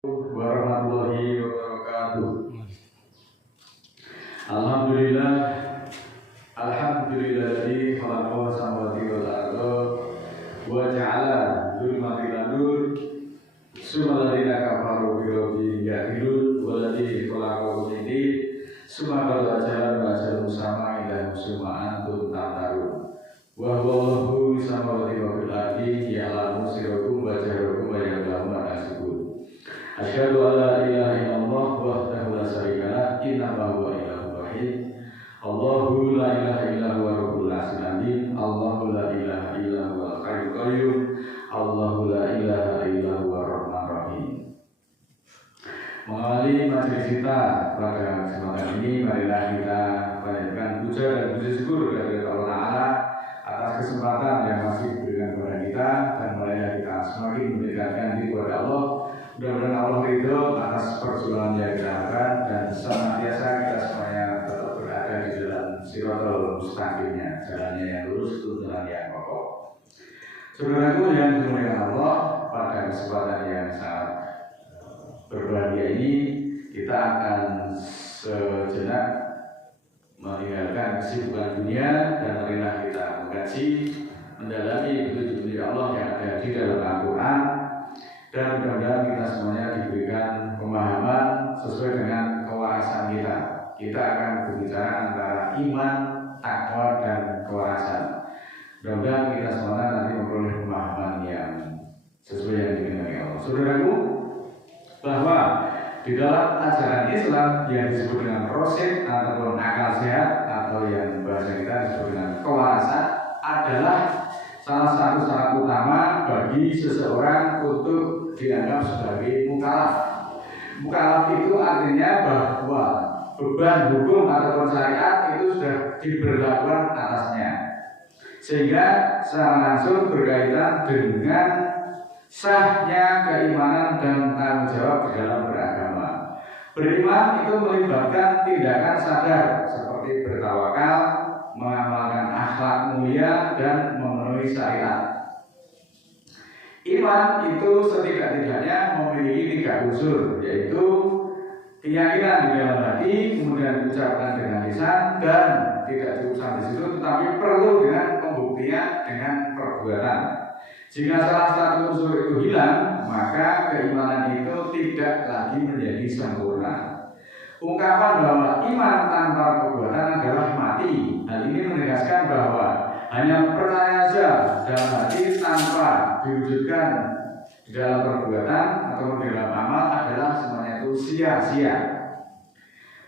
Warahmatullahi wabarakatuh. Alhamdulillah, alhamdulillahilladzi khalaqa samawati wal arda wa ja'ala dzulmatil nur summa alladziina kafaru bi rabbihim ya'dilun walladziina khalaqakum min summa qala jalan wa jalan sama ila summa antum tamtarun wa huwa samawati wa fil ardi ya'lamu sirrakum wa jahrakum wa ya'lamu ma tasbun. Asyhadu an la ilaha illallah wahdahu la syarika lah innahu huwa ilahul wahid. Allahu la ilaha illa huwa rabbul arsyil azim. Allahu la ilaha illa huwal hayyul qayyum. Allahu la ilaha illa huwa rahmanur rahim. Mengawali majelis kita pada kesempatan ini, marilah kita panjatkan puja dan puji syukur kepada Allah Ta'ala atas kesempatan yang masih diberikan kepada kita, dan marilah kita semakin mendekatkan diri kepada Allah. Mudah-mudahan Allah ridho atas perjuangan yang kita lakukan, dan senantiasa kita semuanya tetap berada di jalan Shirathul Mustaqimnya, jalannya yang lurus, tuntunan yang kokoh. Saudaraku yang dimuliakan Allah, pada kesempatan yang sangat berbahagia ini kita akan sejenak meninggalkan kesibukan dunia dan marilah kita mengkaji, mendalami petunjuk Allah yang ada di dalam Al-Quran. Dan mudah-mudahan kita semuanya diberikan pemahaman sesuai dengan kewarasan kita. Kita akan berbicara antara iman, takwa, dan kewarasan. Mudah-mudahan kita semuanya nanti memperoleh pemahaman yang sesuai yang dikehendaki Allah. Saudaraku, bahwa di dalam ajaran Islam yang disebut dengan rosyid ataupun akal sehat, atau yang bahasa kita disebut dengan kewarasan, adalah salah satu syarat utama bagi seseorang untuk dianggap sebagai mukallaf. Mukallaf itu artinya bahwa beban hukum ataupun syariat itu sudah diberlakukan atasnya, sehingga secara langsung berkaitan dengan sahnya keimanan dan tanggung jawab di dalam beragama. Beriman itu melibatkan tindakan sadar seperti bertawakal, mengamalkan akhlak mulia, dan memenuhi syariat. Iman itu setidak-tidaknya memiliki 3 unsur, yaitu keyakinan di dalam hati, kemudian diucapkan dengan lisan, dan tidak cukup sampai situ, tetapi perlu dengan pembuktian dengan perbuatan. Jika salah satu unsur itu hilang, maka keimanan itu tidak lagi menjadi sempurna. Ungkapan bahwa iman tanpa perbuatan adalah mati. Hal ini menegaskan bahwa hanya percaya saja dalam hati tanpa diwujudkan di dalam perbuatan atau di dalam amal adalah semuanya itu sia-sia.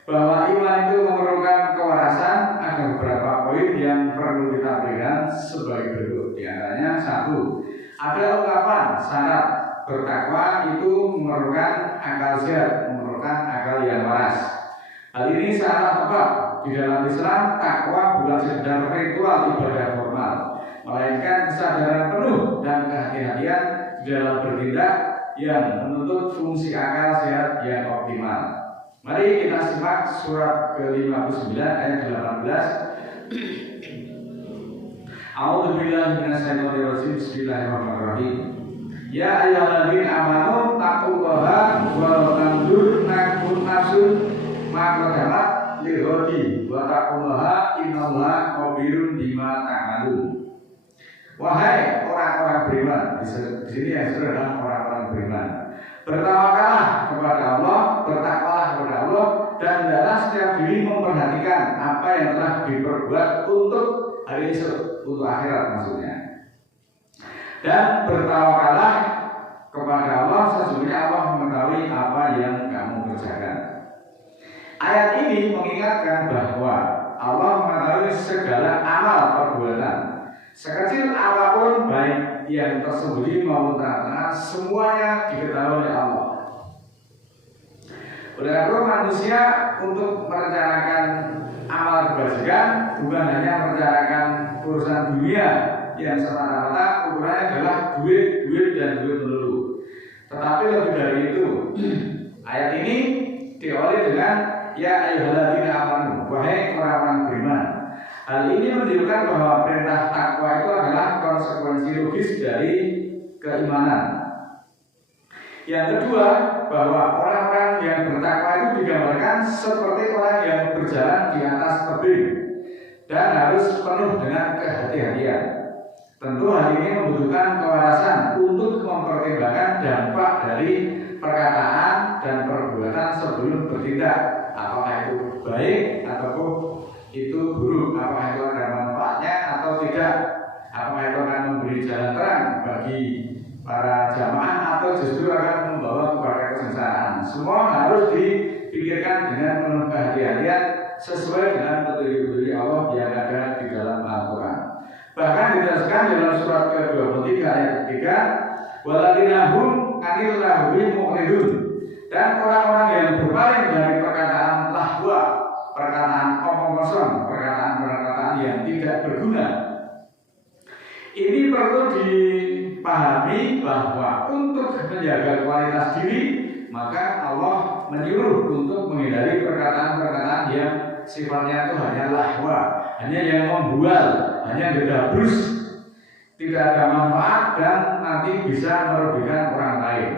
Bahwa iman itu memerlukan kewarasan, ada beberapa poin yang perlu kita berikan sebagai berikut. Di antaranya 1, ada ungkapan syarat bertakwa itu memerlukan akal sehat, memerlukan akal yang waras. Hal ini sangat tepat. Di dalam Islam, takwa bukan sekedar ritual ibadah formal, melainkan kesadaran penuh dan kehati-hatian di dalam bertindak yang menuntut fungsi akal sehat yang optimal. Mari kita simak surat ke-59 ayat 18. A'udzubillahi minasyaitonirrajim. Bismillahirrahmanirrahim. Ya ayyuhalladzina amanu taqullaha wa tanzur nafsun ma qaddamat lighadi wa taqullaha innallaha khabirun bima ta'malun. Wahai orang-orang beriman, di sini yang adalah orang-orang beriman, bertawakallah kepada Allah, bertakwalah kepada Allah, dan hendaklah setiap diri memperhatikan apa yang telah diperbuat untuk hari esok, untuk akhirat maksudnya. Dan bertawakallah kepada Allah, sesungguhnya Allah mengetahui apa yang kamu kerjakan. Ayat ini mengingatkan bahwa Allah mengetahui segala amal perbuatan, sekecil apapun, baik yang tersembunyi maupun terang-terangan, semuanya diketahui oleh Allah. Oleh karena manusia untuk merencanakan amal kebajikan bukan hanya merencanakan urusan dunia yang semata-mata ukurannya adalah duit dan duit melulu, tetapi lebih dari itu. Ayat ini diawali dengan ya ayyuhalladzina amanu, wahai orang-orang beriman. Hal ini menunjukkan bahwa perintah takwa itu adalah konsekuensi logis dari keimanan. Yang kedua, bahwa orang-orang yang bertakwa itu digambarkan seperti orang yang berjalan di atas tebing dan harus penuh dengan kehati-hatian. Tentu hal ini membutuhkan kewarasan untuk mempertimbangkan dampak dari perkataan dan perbuatan sebelum bertindak. Apakah itu baik ataupun itu buruk, apakah itu ada manfaatnya atau tidak, apakah itu akan memberi jalan terang bagi para jamaah atau justru akan membawa kepada kesengsaraan. Semua harus dipikirkan dengan penuh kehati-hatian sesuai dengan petunjuk Allah yang ada di dalam Al-Quran. Bahkan dijelaskan dalam surat ke-23 ayat 3, waladinahum anil lahwi mu'ridun, dan orang-orang yang berpaling dari perkataan lahwa, perkataan omong kosong, perkataan-perkataan yang tidak berguna. Ini perlu dipahami bahwa untuk menjaga kualitas diri, maka Allah menyuruh untuk menghindari perkataan-perkataan yang sifatnya itu hanya lahwa, hanya yang membual, hanya gedabrus, tidak ada manfaat dan nanti bisa merugikan orang lain.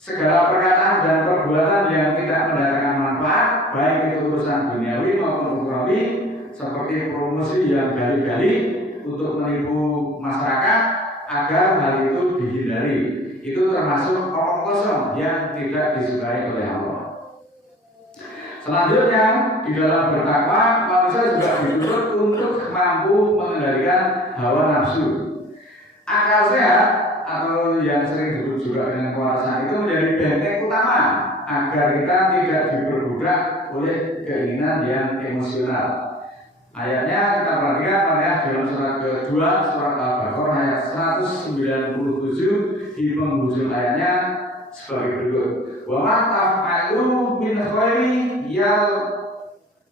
Segala perkataan dan perbuatan yang tidak mendatangkan manfaat, baik itu urusan duniawi maupun ukhrawi, seperti promosi yang gali-gali untuk menipu masyarakat, agar hal itu dihindari. Itu termasuk omong kosong yang tidak disukai oleh Allah. Selanjutnya, di dalam bertakwa, manusia juga dituntut untuk mampu mengendalikan hawa nafsu. Akal sehat atau yang sering disebut juga dengan kewarasan itu menjadi benteng utama agar kita tidak diperbudak oleh keinginan yang emosional. Ayatnya kita perhatikan pada dalam surat kedua, surat Al-Baqarah ayat 197 di penghujung ayatnya sebagai berikut. Wa ma taf'alu min khairi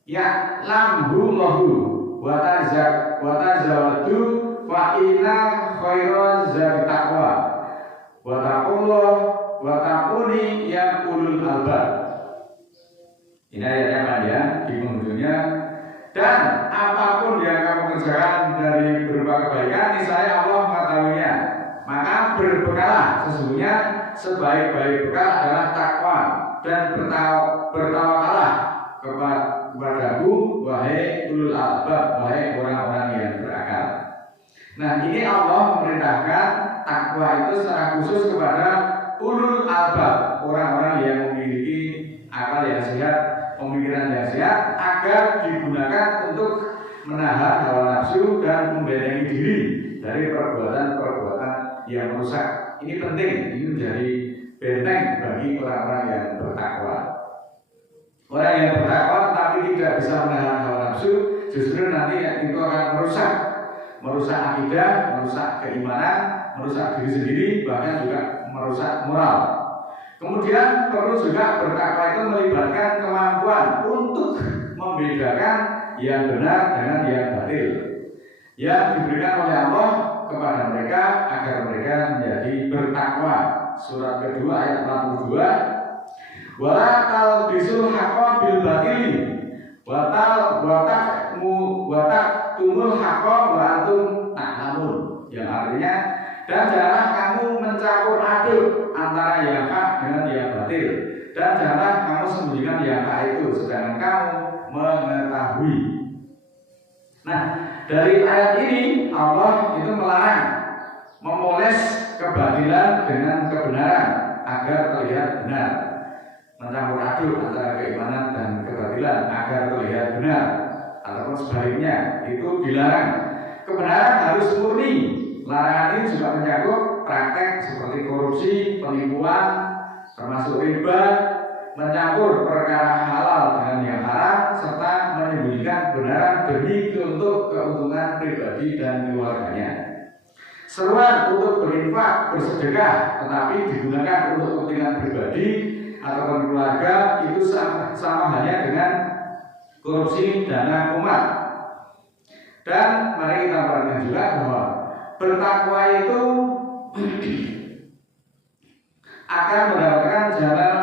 ya'lamhu Allahu wa tazawwadu fa inna khairaz zati taqwa wa taqullah wa taquni ya ulul albab. Ini ayatnya panjang di penghujungnya. Dan apapun yang kamu kerjakan dari berupa kebaikan, niscaya Allah mengetahuinya. Maka berbekalah, sesungguhnya sebaik-baik bekal adalah takwa, dan bertawakallah kepadaku, wahai ulul albab, wahai orang-orang yang berakal. Nah, ini Allah memerintahkan takwa itu secara khusus kepada ulul albab, orang-orang yang memiliki akal yang sehat, pemikiran yang sehat, agar digunakan untuk menahan hawa nafsu dan membentengi diri dari perbuatan-perbuatan yang merusak. Ini penting, ini menjadi benteng bagi orang-orang yang bertakwa. Orang yang bertakwa tetapi tidak bisa menahan hawa nafsu, justru nanti itu akan merusak akidah, merusak keimanan, merusak diri sendiri, bahkan juga merusak moral. Kemudian perlu juga bertakwa itu melibatkan kemampuan untuk membedakan yang benar dengan yang batil, yang diberikan oleh Allah kepada mereka agar mereka menjadi bertakwa. Surat kedua ayat 42. Wala talbisul haqqa bil batili wa taqtumul haqqa wa antum ta'lamun. Yang artinya, dan janganlah kamu mencampur aduk antara yang hak dengan yang batil, dan janganlah kamu sembunyikan yang hak itu sedangkan kamu mengetahui. Nah, dari ayat ini Allah itu melarang memoles kebatilan dengan kebenaran agar terlihat benar, mencampur aduk antara keimanan dan kebatilan agar terlihat benar, ataupun sebaliknya itu dilarang. Kebenaran harus murni. Larangan ini juga mencakup praktek seperti korupsi, penipuan, termasuk riba, mencampur perkara halal dengan yang haram, serta menyembunyikan kebenaran demi untuk keuntungan pribadi dan keluarganya. Seruan untuk berinfak, bersedekah, tetapi digunakan untuk kepentingan pribadi ataupun keluarga itu sama halnya dengan korupsi dana umat. Dan mari kita perhatikan juga bahwa bertakwa itu akan mendapatkan jalan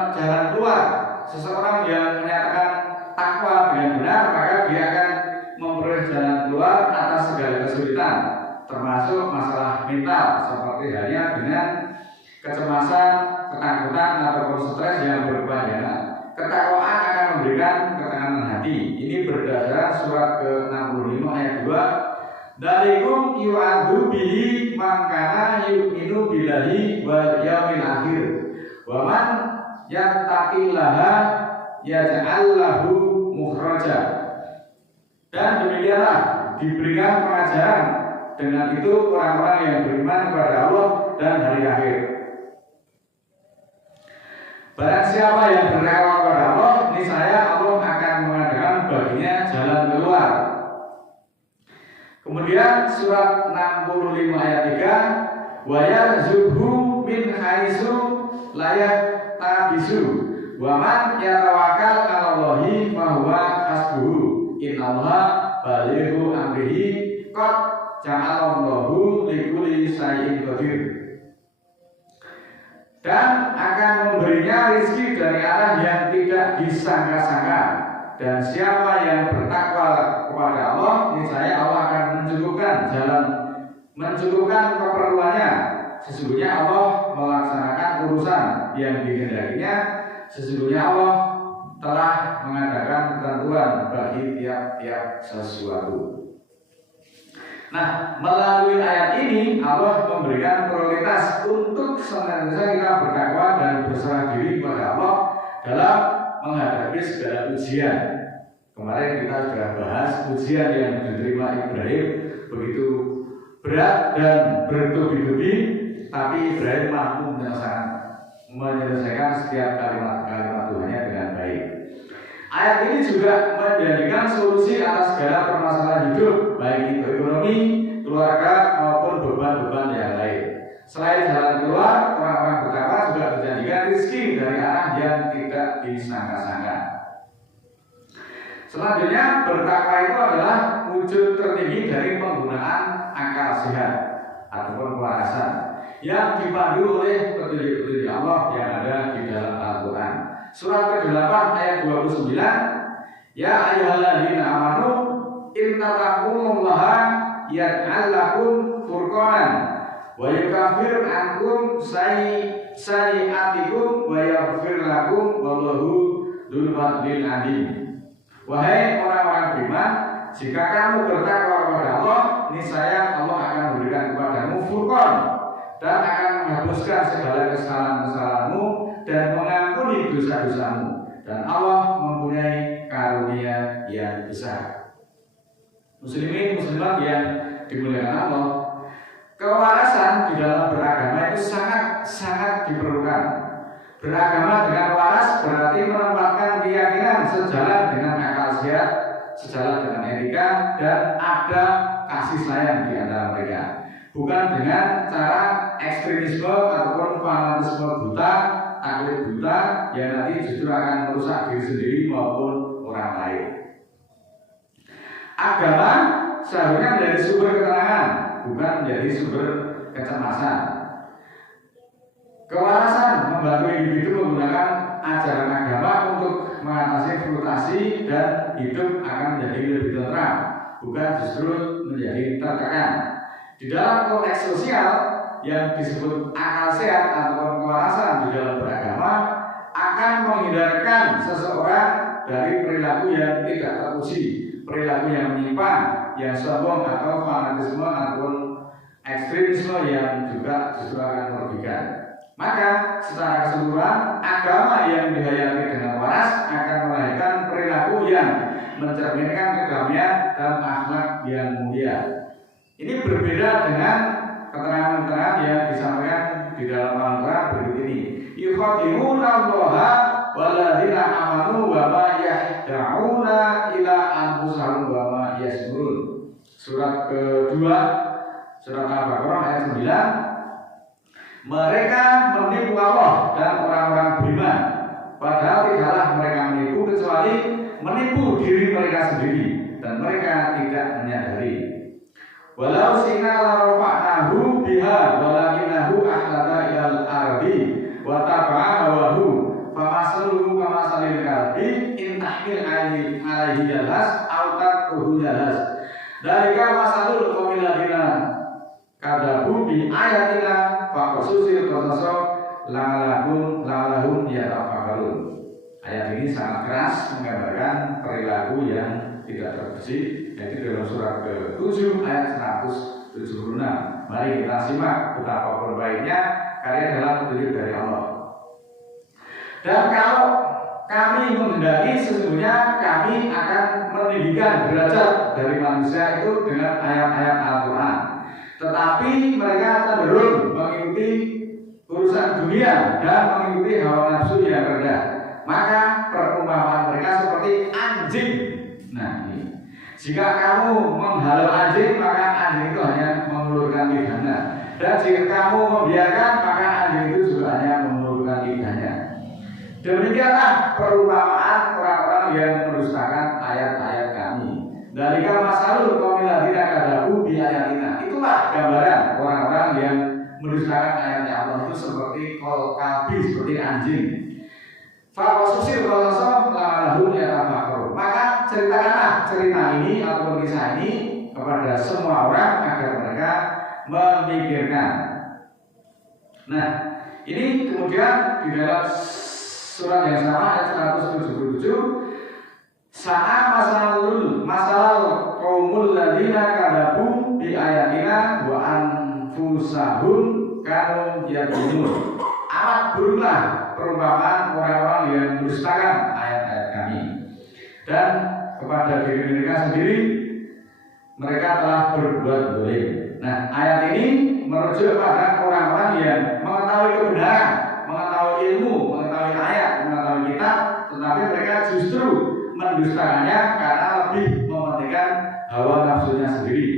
keluar. Seseorang yang menyatakan takwa dengan benar, maka dia akan memperoleh jalan keluar atas segala kesulitan, termasuk masalah mental, seperti halnya dengan kecemasan, ketakutan, Dalikum yu'adu bihi man kana yu'minu billahi wal yaumil akhir wa man yattaqillaha yaj'al lahu mukhraja. Dan demikianlah diberikan pengajaran dengan itu orang-orang yang beriman kepada Allah dan hari akhir. Barang siapa yang bertakwa kepada Allah, niscaya Allah akan mengadakan baginya jalan keluar. Kemudian surat 65 ayat 3, wa yarzuqhu min haitsu la yahtabisu wa man yatawakkal 'alallahi fa huwa hasbuhu innallaha balighu amrihi qad ja'alallahu likulli syai'in qadir. Dan akan memberinya rezeki dari arah yang tidak disangka-sangka. Dan siapa yang bertakwa kepada Allah, niscaya Allah akan mencukupkan keperluannya. Sesungguhnya Allah melaksanakan urusan yang dikehendakinya. Sesungguhnya Allah telah mengadakan ketentuan bagi tiap-tiap sesuatu. Nah, melalui ayat ini Allah memberikan prioritas untuk senantiasa kita bertakwa dan berserah diri kepada Allah dalam menghadapi segala ujian. Kemarin kita sudah bahas ujian yang diterima Ibrahim begitu berat dan bertubi-tubi, tapi Ibrahim mampu menyelesaikan setiap kalimat-kalimat Tuhannya dengan baik. Ayat ini juga menjadikan solusi atas segala permasalahan hidup, baik itu ekonomi, keluarga maupun beban-beban yang lain. Selain jalan keluar, orang-orang bertakwa juga menjadikan rezeki dari arah yang tidak disangka-sangka. Selanjutnya, bertakwa itu adalah wujud tertinggi dari penggunaan akal sehat ataupun kewarasan yang dipandu oleh petunjuk-petunjuk Allah yang ada di dalam Al-Quran. Surat ke-8 ayat 29, ya ayyuhalladzina amanu in tataqullaha yaj'al lakum furqanan wa yukaffir ankum sayyi'atikum wa yaghfir lakum wallahu dzul fadlil 'adzim. Wahai orang-orang beriman, jika kamu bertakwa kepada Allah, niscaya Allah akan memberikan kepadamu furqan dan akan menghapuskan segala kesalahan-kesalahanmu dan mengampuni dosa-dosamu, dan Allah mempunyai karunia yang besar. Muslimin muslimat yang dimuliakan Allah, kewarasan di dalam beragama itu sangat diperlukan. Beragama dengan waras berarti menempatkan keyakinan sejalan dengan akal sehat, sejalan dengan etika, dan ada kasih sayang di antara mereka. Bukan dengan cara ekstremisme ataupun fanatisme buta, taklid buta yang nanti justru akan merusak diri sendiri maupun orang lain. Agama seharusnya menjadi sumber ketenangan, bukan menjadi sumber kecemasan. Kewarasan membantu individu menggunakan ajaran agama untuk mengatasi frustasi dan hidup akan menjadi lebih tentram, bukan justru menjadi tertekan. Di dalam konteks sosial yang disebut akal sehat ataupun kewarasan di dalam beragama akan menghindarkan seseorang dari perilaku yang tidak terpuji, perilaku yang menyimpang, yang sombong atau fanatisme ataupun ekstremisme yang juga justru akan merugikan. Maka secara keseluruhan agama yang dihayati dengan waras akan melahirkan perilaku yang mencerminkan kedamaian dan akhlak yang mulia. Ini berbeda dengan keterangan-keterangan yang disampaikan di dalam Al-Quran berikut ini. Yukhadimunallaha walladzina amanu wa ma yahda'una ila anfusahum wa ma yashurun. Surat kedua, surat Al-Baqarah ayat 9. Mereka menipu Allah dan orang-orang beriman, padahal tidaklah mereka menipu kecuali menipu diri mereka sendiri dan mereka tidak menyadari. Walau sina la rafa'nahu biha walakinahu ahlata ilal ardi wa taba'a hawahu famasaluhu kamasalil kalbi in tahmil alaihi jalas aw taqruhu jalas. Dalika masalul qaumil ladina kadzabu bi ayatina fa khususil qasasa la'allahum yatafakkarun. Ayat ini sangat keras menggambarkan perilaku yang tidak terbersih, yaitu dalam surat ke-7 ayat 176. Mari kita simak betapa berbaiknya karya dalam petunjuk dari Allah. Dan kalau kami menghendaki, sesungguhnya kami akan meninggikan derajat dari manusia itu dengan ayat-ayat Al-Quran. Tetapi mereka cenderung mengikuti urusan dunia dan mengikuti hawa nafsu yang rendah. Maka perumpamaan mereka seperti anjing. Nah ini, jika kamu menghalau anjing, maka anjing itu hanya mengulurkan lidahnya. Dan jika kamu membiarkan, maka anjing itu juga hanya mengulurkan lidahnya. Demikianlah perumpamaan orang-orang yang mendustakan ayat-ayat kami. Dalika masalul qaumil ladzina kadzabu bi ayatina. Itulah gambaran orang-orang yang mendustakan ayat-ayat Allah itu seperti kolkabi, seperti anjing. Fawasusir walasom la'alahum yatafakkarun. Maka ceritakanlah cerita ini atau kisah ini kepada semua orang agar mereka memikirkan. Nah, ini kemudian di dalam surat yang sama ayat 177, sa'a masalah qaumul ladzina kadzabu bi ayatina wa anfusahum kanu yadunun. Amat buruklah perumpamaan orang-orang yang mendustakan ayat-ayat kami, dan kepada diri mereka sendiri mereka telah berbuat zalim. Nah, ayat ini merujuk pada orang-orang yang mengetahui kebenaran, mengetahui ilmu, mengetahui ayat, mengetahui kitab, tetapi mereka justru mendustakannya karena lebih mementingkan hawa nafsunya sendiri.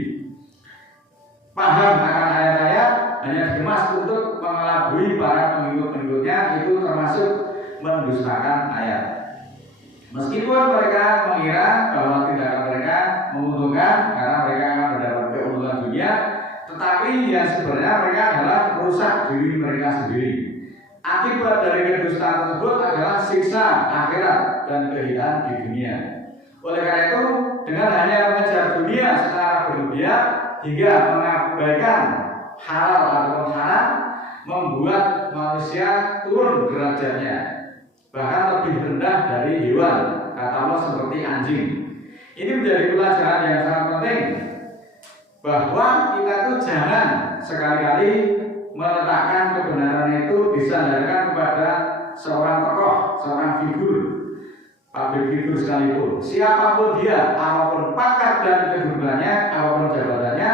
Paham akan ayat-ayat hanya dikemas untuk mengelabui para pengikut-pengikutnya, itu termasuk mendustakan ayat. Meskipun mereka mengira bahwa tindakan mereka menguntungkan karena mereka akan mendapat keuntungan dunia, tetapi yang sebenarnya mereka adalah merusak diri mereka sendiri. Akibat dari kedustaan tersebut adalah siksa akhirat dan kehinaan di dunia. Oleh karena itu, dengan hanya mengejar dunia secara berlebihan hingga mengabaikan halal atau haram, membuat manusia turun derajatnya, bahkan lebih rendah dari hewan, kata Allah, seperti anjing. Ini menjadi pelajaran yang sangat penting, bahwa kita tuh jangan sekali-kali meletakkan kebenaran itu disandarkan kepada seorang tokoh, seorang figur, public figur sekalipun, siapapun dia, apapun pangkat dan kedudukannya, apapun jabatannya,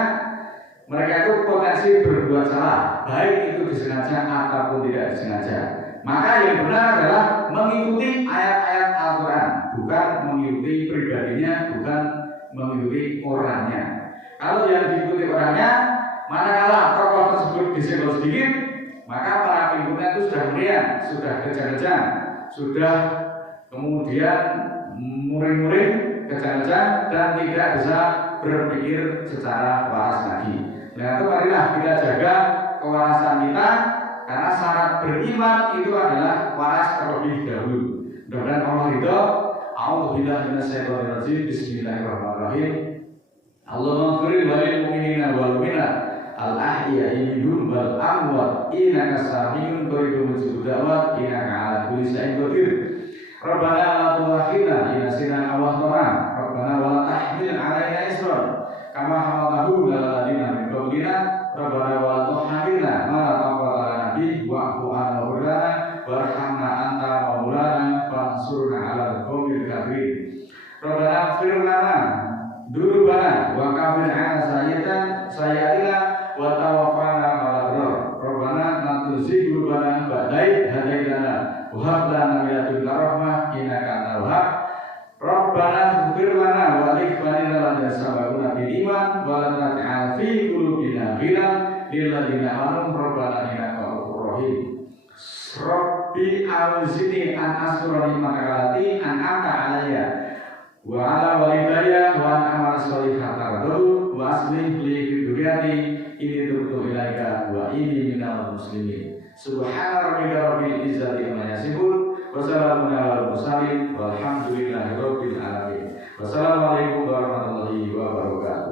mereka itu potensi berbuat salah, baik itu disengaja ataupun tidak disengaja. Maka yang benar adalah mengikuti ayat-ayat Al-Quran, bukan mengikuti pribadinya, bukan mengikuti orangnya. Kalau yang diikuti orangnya, manakala tokoh tersebut disenggol sedikit, maka para pengikutnya itu sudah meriang, sudah kejang-kejang, sudah kemudian muring-muring, kejang-kejang, dan tidak bisa berpikir secara waras lagi. Nah, itu marilah kita jaga kewarasan kita, karena syarat beriman itu adalah waras terlebih dahulu. Mudah-mudahan Allah ridho. A'udzubillahi minasyaitonirrajim. Bismillahirrahmanirrahim. Allahumma ighfir lil mu'minina wal mu'minat al-ahya'i minhum wal amwat innaka sami'un qaribun mujibud da'wat innaka 'ala kulli syai'in qadir. Rabbana la tu'akhidna in nasina aw akhtana. Rabbana wa la tahmil 'alaina isran kama hamaltahu 'alal ladzina min qablina. Rabbana wa la tuhammilna ma la taqata lana bihi wa'fu 'anna warhamna anta maulana fansurna 'alal qaumil kafirin. Rabbana ighfir lana dzunubana wa kaffir 'anna sayyi'atina wa tawaffana ma'al abrar. Rabbana la tuzigh qulubana ba'da idh hadaytana wa hab lana min ladunka rahmah innaka antal wahhab. Rabbana ighfir lana wa li ikhwanina alladzina sabaquna bil iman wa la taj'al fi qulubina ghillan lil ladzina amanu rabbana innaka ghafurur rahim. Rabbi a'udzini an asura ni'mataka an'amta 'alayya wa 'ala walidayya wa an a'mala shalihan tardahu wa aslih li fi dzurriyyati inni tubtu ilaika wa inni minal muslimin. Subhana rabbika rabbil izzati amma yasifun wa salamun 'alal mursalin walhamdulillahi rabbil alamin. Wassalamualaikum warahmatullahi wabarakatuh.